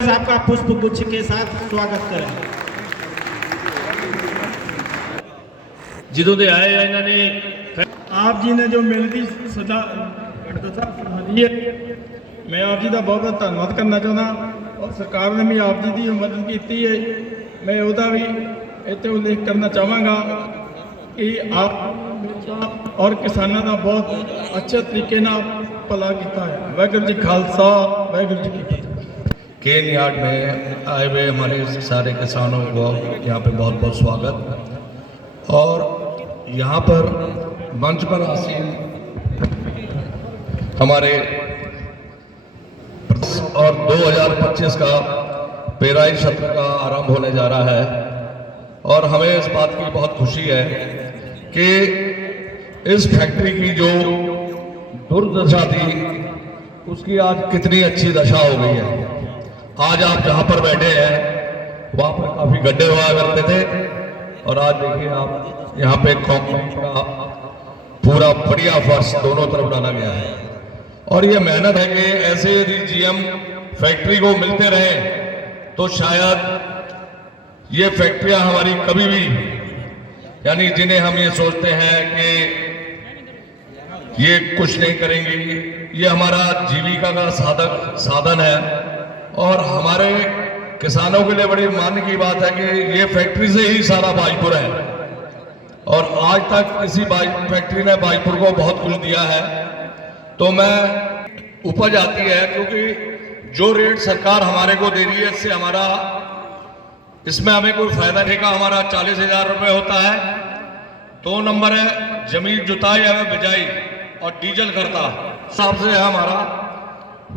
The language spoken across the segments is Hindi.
आपका पुष्प गुच्छ के साथ स्वागत करें। ਜਦੋਂ ਦੇ ਆਏ ਆ ਇਹਨਾਂ ਨੇ ਆਪ ਜੀ ਨੇ ਜੋ ਮਿਲ ਦੀ ਸਦਾ ਸੁਣਾਈ ਹੈ, ਮੈਂ ਆਪ ਜੀ ਦਾ ਬਹੁਤ ਬਹੁਤ ਧੰਨਵਾਦ ਕਰਨਾ ਚਾਹੁੰਦਾ ਔਰ ਸਰਕਾਰ ਨੇ ਵੀ ਆਪ ਜੀ ਦੀ ਮਦਦ ਕੀਤੀ ਹੈ। ਮੈਂ ਉਹਦਾ ਵੀ ਇੱਥੇ ਉਲੇਖ ਕਰਨਾ ਚਾਹਾਂਗਾ ਕਿ ਆਪ ਔਰ ਕਿਸਾਨਾਂ ਦਾ ਬਹੁਤ ਅੱਛੇ ਤਰੀਕੇ ਨਾਲ ਭਲਾ ਕੀਤਾ ਹੈ। ਵਾਹਿਗੁਰੂ ਜੀ ਖਾਲਸਾ, ਵਾਹਿਗੁਰੂ जी की फतेह। केन यार्ड में आए हुए हमारे सारे किसानों को यहाँ पे बहुत बहुत स्वागत। और यहाँ पर मंच पर आसीन हमारे और 2025 का पेराई सत्र का आरंभ होने जा रहा है और हमें इस बात की बहुत खुशी है कि इस फैक्ट्री की जो दुर्दशा थी उसकी आज कितनी अच्छी दशा हो गई है। आज आप जहाँ पर बैठे हैं वहाँ पर काफ़ी गड्ढे हुआ करते थे और आज देखिए आप यहाँ पे कंक्रीट का पूरा बढ़िया फर्श दोनों तरफ डाला गया है। और ये मेहनत है कि ऐसे यदि जीएम फैक्ट्री को मिलते रहे तो शायद ये फैक्ट्रियाँ हमारी कभी भी, यानी जिन्हें हम ये सोचते हैं कि ये कुछ नहीं करेंगी, ये हमारा जीविका का साधन है। और हमारे किसानों के लिए बड़ी मान की बात है कि ये फैक्ट्री से ही सारा बाजपुर है और आज तक किसी फैक्ट्री ने बाजपुर को बहुत कुछ दिया है। तो मैं उपज आती है क्योंकि जो रेट सरकार हमारे को दे रही है इससे हमारा, इसमें हमें कोई फायदा नहीं का। हमारा 40,000 रुपये होता है। 2 नंबर है जमीन जुताई है बिजाई और डीजल खर्चा हिसाब से है हमारा,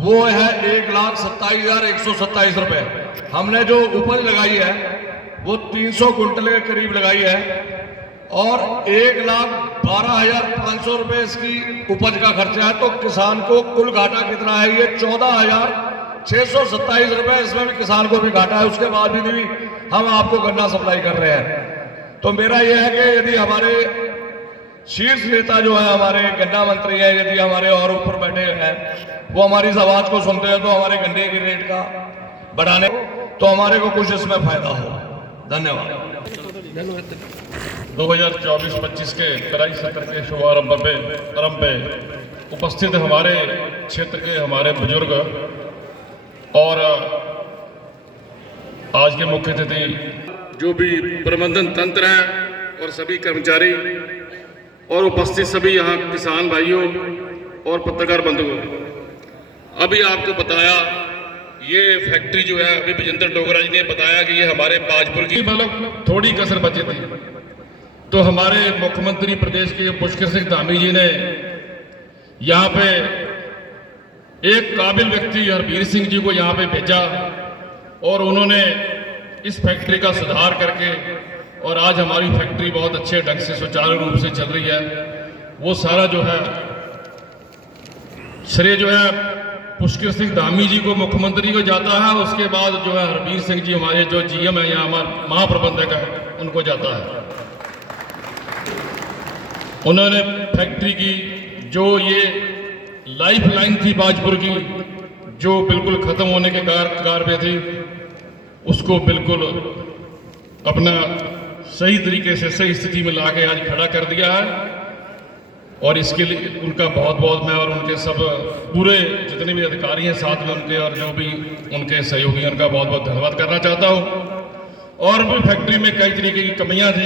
वो है 1,27,127 रुपये। हमने जो उपज लगाई है वो 300 कुंटल के करीब लगाई है और 1,12,500 रुपये इसकी उपज का खर्चा है। तो किसान को कुल घाटा कितना है? ये 14,627 रुपये। इसमें भी किसान को भी घाटा है, उसके बाद भी हम आपको गन्ना सप्लाई कर रहे हैं। तो मेरा यह है कि यदि हमारे शीर्ष नेता जो है हमारे गन्ना मंत्री है, यदि हमारे और ऊपर बैठे हैं वो हमारी इस आवाज को सुनते हैं तो हमारे गन्ने के रेट का बढ़ाने तो हमारे को कुछ इसमें फायदा हो। धन्यवाद। 2024-25 के पेराई सत्र के शुभारंभ पे उपस्थित हमारे क्षेत्र के हमारे बुजुर्ग और आज के मुख्य अतिथि जो भी प्रबंधन तंत्र है और सभी कर्मचारी और उपस्थित सभी यहाँ किसान भाइयों और पत्रकार बंधुओं, अभी आपको बताया ये फैक्ट्री जो है, अभी विजेंद्र डोगरा जी ने बताया कि ये हमारे बाजपुर की मतलब थोड़ी कसर बची थी। तो हमारे मुख्यमंत्री प्रदेश के पुष्कर सिंह धामी जी ने यहाँ पे एक काबिल व्यक्ति हरबीर सिंह जी को यहाँ पे भेजा और उन्होंने इस फैक्ट्री का सुधार करके और आज हमारी फैक्ट्री बहुत अच्छे ढंग से सुचारू रूप से चल रही है। वो सारा जो है श्रेय जो है पुष्कर सिंह धामी जी को, मुख्यमंत्री को जाता है। उसके बाद जो है हरबीर सिंह जी हमारे जो जीएम है यहाँ हमारे महाप्रबंधक है उनको जाता है। उन्होंने फैक्ट्री की जो ये लाइफ लाइन थी बाजपुर की, जो बिल्कुल खत्म होने के कार पे थी, उसको बिल्कुल अपना सही तरीके से सही स्थिति में लाके आज खड़ा कर दिया है। और इसके लिए उनका बहुत बहुत मैं और उनके सब पूरे जितने भी अधिकारी हैं साथ में उनके और जो भी उनके सहयोगी उनका बहुत बहुत धन्यवाद करना चाहता हूँ। और भी फैक्ट्री में कई तरीके की कमियां थी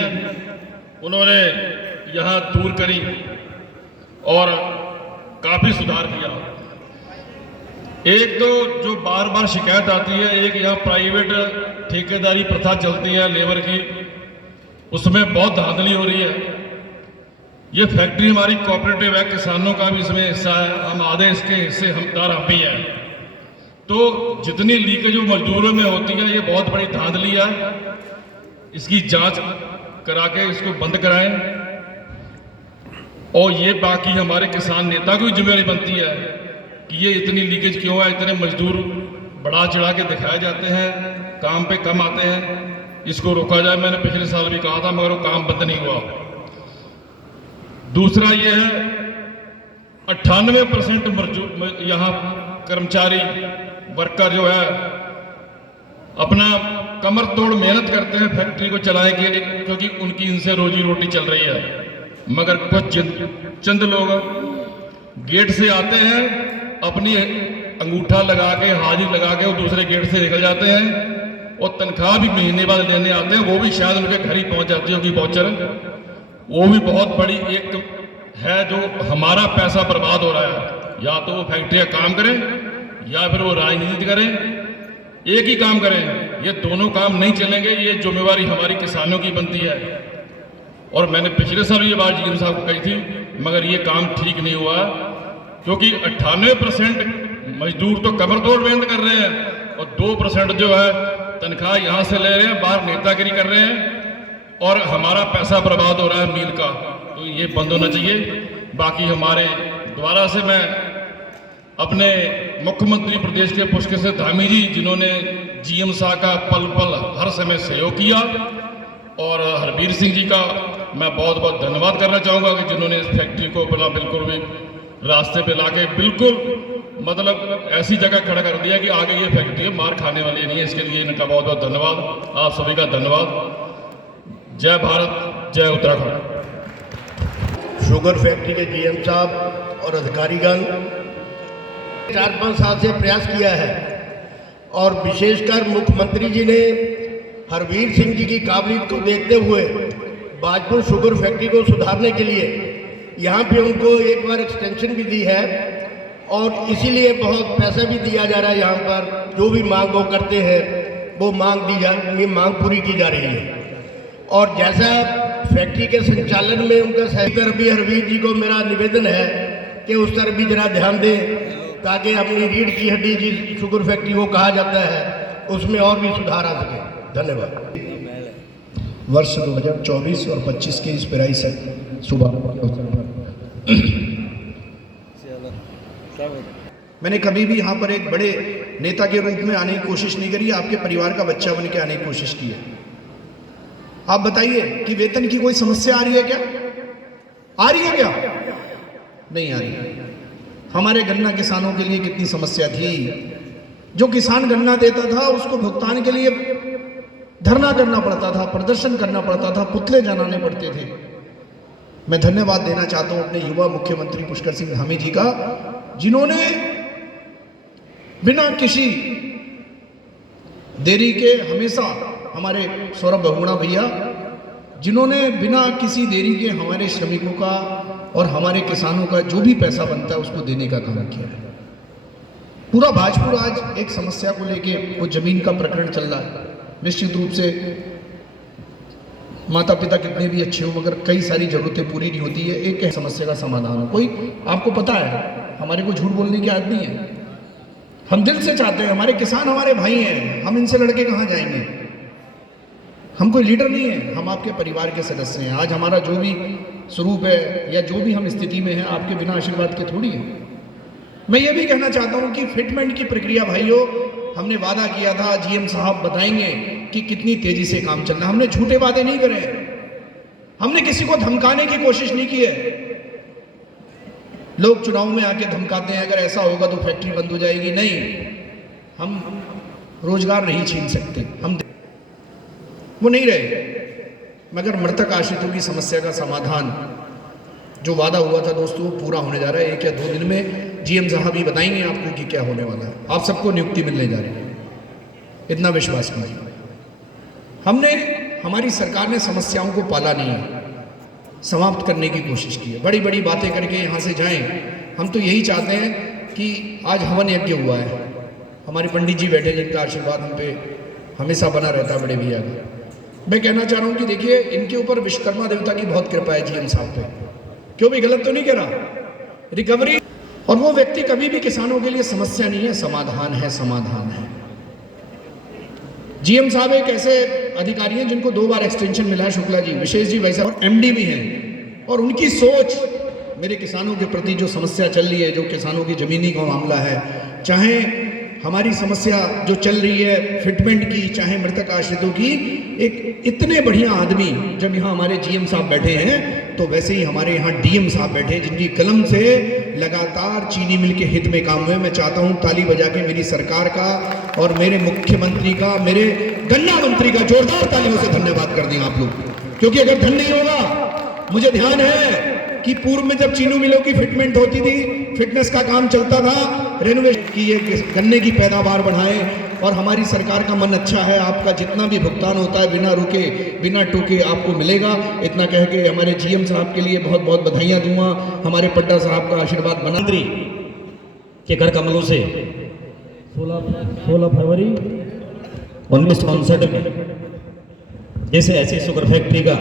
उन्होंने यहाँ दूर करी और काफ़ी सुधार किया। एक तो जो बार बार शिकायत आती है, एक यहाँ प्राइवेट ठेकेदारी प्रथा चलती है लेबर की, उसमें बहुत धांधली हो रही है। ये फैक्ट्री हमारी कोऑपरेटिव है, किसानों का भी इसमें हिस्सा है, हम आधे इसके हिस्से हमदार हम भी हैं। तो जितनी लीकेज मजदूरों में होती है ये बहुत बड़ी धांधली है, इसकी जांच करा के इसको बंद कराएं। और ये बाकी हमारे किसान नेता की जिम्मेदारी बनती है कि ये इतनी लीकेज क्यों है, इतने मजदूर बढ़ा चढ़ा के दिखाए जाते हैं, काम पे कम आते हैं, इसको रोका जाए। मैंने पिछले साल भी कहा था मगर वो काम बंद नहीं हुआ। दूसरा ये है 98% यहाँ कर्मचारी वर्कर जो है अपना कमर तोड़ मेहनत करते हैं फैक्ट्री को चलाने के लिए, क्योंकि उनकी इनसे रोजी रोटी चल रही है। मगर कुछ चंद लोग गेट से आते हैं, अपनी अंगूठा लगा के, हाजिर लगा के, वो दूसरे गेट से निकल जाते हैं और तनख्वाह भी महीने बाद लेने आते हैं। वो भी शायद उनके घर ही पहुंच जाती होगी वाउचर। वो भी बहुत बड़ी एक है जो हमारा पैसा बर्बाद हो रहा है। या तो वो फैक्ट्रियाँ काम करें या फिर वो राजनीति करें, एक ही काम करें। ये दोनों काम नहीं चलेंगे, ये जिम्मेवारी हमारी किसानों की बनती है। और मैंने पिछले साल ये बात जीएम साहब को कही थी, मगर ये काम ठीक नहीं हुआ, क्योंकि 98% मजदूर तो कमर तोड़ मेहनत कर रहे हैं और 2% जो है तनख्वाह यहाँ से ले रहे हैं, बाहर नेतागिरी कर रहे हैं और हमारा पैसा बर्बाद हो रहा है मील का। तो ये बंद होना चाहिए। बाकी हमारे द्वारा से मैं अपने मुख्यमंत्री प्रदेश के पुष्कर सिंह धामी जी, जिन्होंने जीएम साहब का पल पल हर समय सहयोग किया, और हरबीर सिंह जी का मैं बहुत बहुत धन्यवाद करना चाहूँगा कि जिन्होंने इस फैक्ट्री को बिना बिल्कुल भी रास्ते पे लाके बिल्कुल मतलब ऐसी जगह खड़ा कर दिया कि आगे ये फैक्ट्री मार खाने वाली नहीं है। इसके लिए इनका बहुत बहुत धन्यवाद। आप सभी का धन्यवाद। जय भारत, जय उत्तराखंड। शुगर फैक्ट्री के जीएम साहब और अधिकारीगण 4-5 साल से प्रयास किया है, और विशेषकर मुख्यमंत्री जी ने हरबीर सिंह जी की काबिलियत को देखते हुए बाजपुर शुगर फैक्ट्री को सुधारने के लिए यहाँ पे उनको एक बार एक्सटेंशन भी दी है, और इसीलिए बहुत पैसा भी दिया जा रहा है। यहाँ पर जो भी मांग वो करते हैं वो मांग पूरी की जा रही है। और जैसा फैक्ट्री के संचालन में उनका सहयोग भी हरबीर जी को मेरा निवेदन है कि उस तरफ भी जरा ध्यान दें, ताकि अपनी रीढ़ की हड्डी जिस शुगर फैक्ट्री को कहा जाता है उसमें और भी सुधार आ सके। धन्यवाद। वर्ष 2024 और 25 के इस पेराई से शुभारंभ के अवसर पर मैंने कभी भी यहाँ पर एक बड़े नेता के रूप में आने की कोशिश नहीं करी, आपके परिवार का बच्चा बन के आने की कोशिश की है। आप बताइए कि वेतन की कोई समस्या आ रही है क्या? आ रही है क्या? नहीं आ रही है। हमारे गन्ना किसानों के लिए कितनी समस्या थी। जो किसान गन्ना देता था उसको भुगतान के लिए धरना करना पड़ता था, प्रदर्शन करना पड़ता था, पुतले जलाने पड़ते थे। मैं धन्यवाद देना चाहता हूं अपने युवा मुख्यमंत्री पुष्कर सिंह धामी जी का, जिन्होंने बिना किसी देरी के हमेशा हमारे सौरभ बहुगुणा भैया, जिन्होंने बिना किसी देरी के हमारे श्रमिकों का और हमारे किसानों का जो भी पैसा बनता है उसको देने का काम किया है। पूरा भाजपुर आज एक समस्या को लेके, वो जमीन का प्रकरण चल रहा है। निश्चित रूप से माता पिता कितने भी अच्छे हो, मगर कई सारी जरूरतें पूरी नहीं होती है। एक समस्या का समाधान हो कोई, आपको पता है हमारे को झूठ बोलने की आदत नहीं है। हम दिल से चाहते हैं, हमारे किसान हमारे भाई हैं, हम इनसे लड़के कहाँ जाएंगे। हम कोई लीडर नहीं है, हम आपके परिवार के सदस्य हैं। आज हमारा जो भी स्वरूप है या जो भी हम स्थिति में हैं, आपके बिना आशीर्वाद के थोड़ी है। मैं ये भी कहना चाहता हूँ कि फिटमेंट की प्रक्रिया भाइयों, हमने वादा किया था, जीएम साहब बताएंगे कि कितनी तेजी से काम चल रहा है। हमने झूठे वादे नहीं करे, हमने किसी को धमकाने की कोशिश नहीं की है। लोग चुनाव में आके धमकाते हैं, अगर ऐसा होगा तो फैक्ट्री बंद हो जाएगी। नहीं, हम रोजगार नहीं छीन सकते, हम वो नहीं रहे। मगर मृतक आश्रितों की समस्या का समाधान जो वादा हुआ था दोस्तों, वो पूरा होने जा रहा है। 1 या 2 दिन में जीएम साहब ही बताएंगे आपको कि क्या होने वाला है। आप सबको नियुक्ति मिलने जा रही है, इतना विश्वास कीजिए। हमारी सरकार ने समस्याओं को पाला नहीं है, समाप्त करने की कोशिश की है। बड़ी बड़ी बातें करके यहाँ से जाएं। हम तो यही चाहते हैं कि आज हवन यज्ञ हुआ है, हमारे पंडित जी बैठे जिनका आशीर्वाद हम पे हमेशा बना रहता है, बड़े भैया का। मैं कहना चाह रहा हूँ कि देखिए, इनके ऊपर विश्वकर्मा देवता की बहुत कृपा है जीएम साहब पे। क्यों भी गलत तो नहीं कह रहा। रिकवरी, और वो व्यक्ति कभी भी किसानों के लिए समस्या नहीं है, समाधान है, समाधान है। जीएम साहब एक ऐसे अधिकारी हैं जिनको 2 बार एक्सटेंशन मिला है, शुक्ला जी, विशेष जी वैसा, और एमडी भी हैं। और उनकी सोच मेरे किसानों के प्रति जो समस्या चल रही है, जो किसानों की जमीनी का मामला है, चाहे हमारी समस्या जो चल रही है फिटमेंट की, चाहे मृतक आश्रितों की, एक इतने बढ़िया आदमी जब यहाँ हमारे जीएम साहब बैठे हैं, तो वैसे ही हमारे यहाँ डीएम साहब बैठे, जिनकी कलम से लगातार चीनी मिल के हित में काम हुए। मैं चाहता हूं ताली बजा के मेरी सरकार का और मेरे मुख्यमंत्री का, मेरे गन्ना मंत्री का जोरदार तालियों से धन्यवाद कर दें आप लोग, क्योंकि अगर धन नहीं होगा, मुझे ध्यान है कि पूर्व में जब चीनी मिलों की फिटमेंट होती थी, फिटनेस का काम चलता था, रेनोवेशन की ये गन्ने की पैदावार बढ़ाएं, और हमारी सरकार का मन अच्छा है, आपका जितना भी भुगतान होता है बिना रुके बिना टोके आपको मिलेगा। इतना कह के हमारे जीएम साहब के लिए बहुत बहुत बधाइयाँ दूंगा, हमारे पट्टा साहब का आशीर्वाद बना। मंत्री के कर कमलों से 16 फरवरी 1959 में जैसे ऐसी शुगर फैक्ट्री का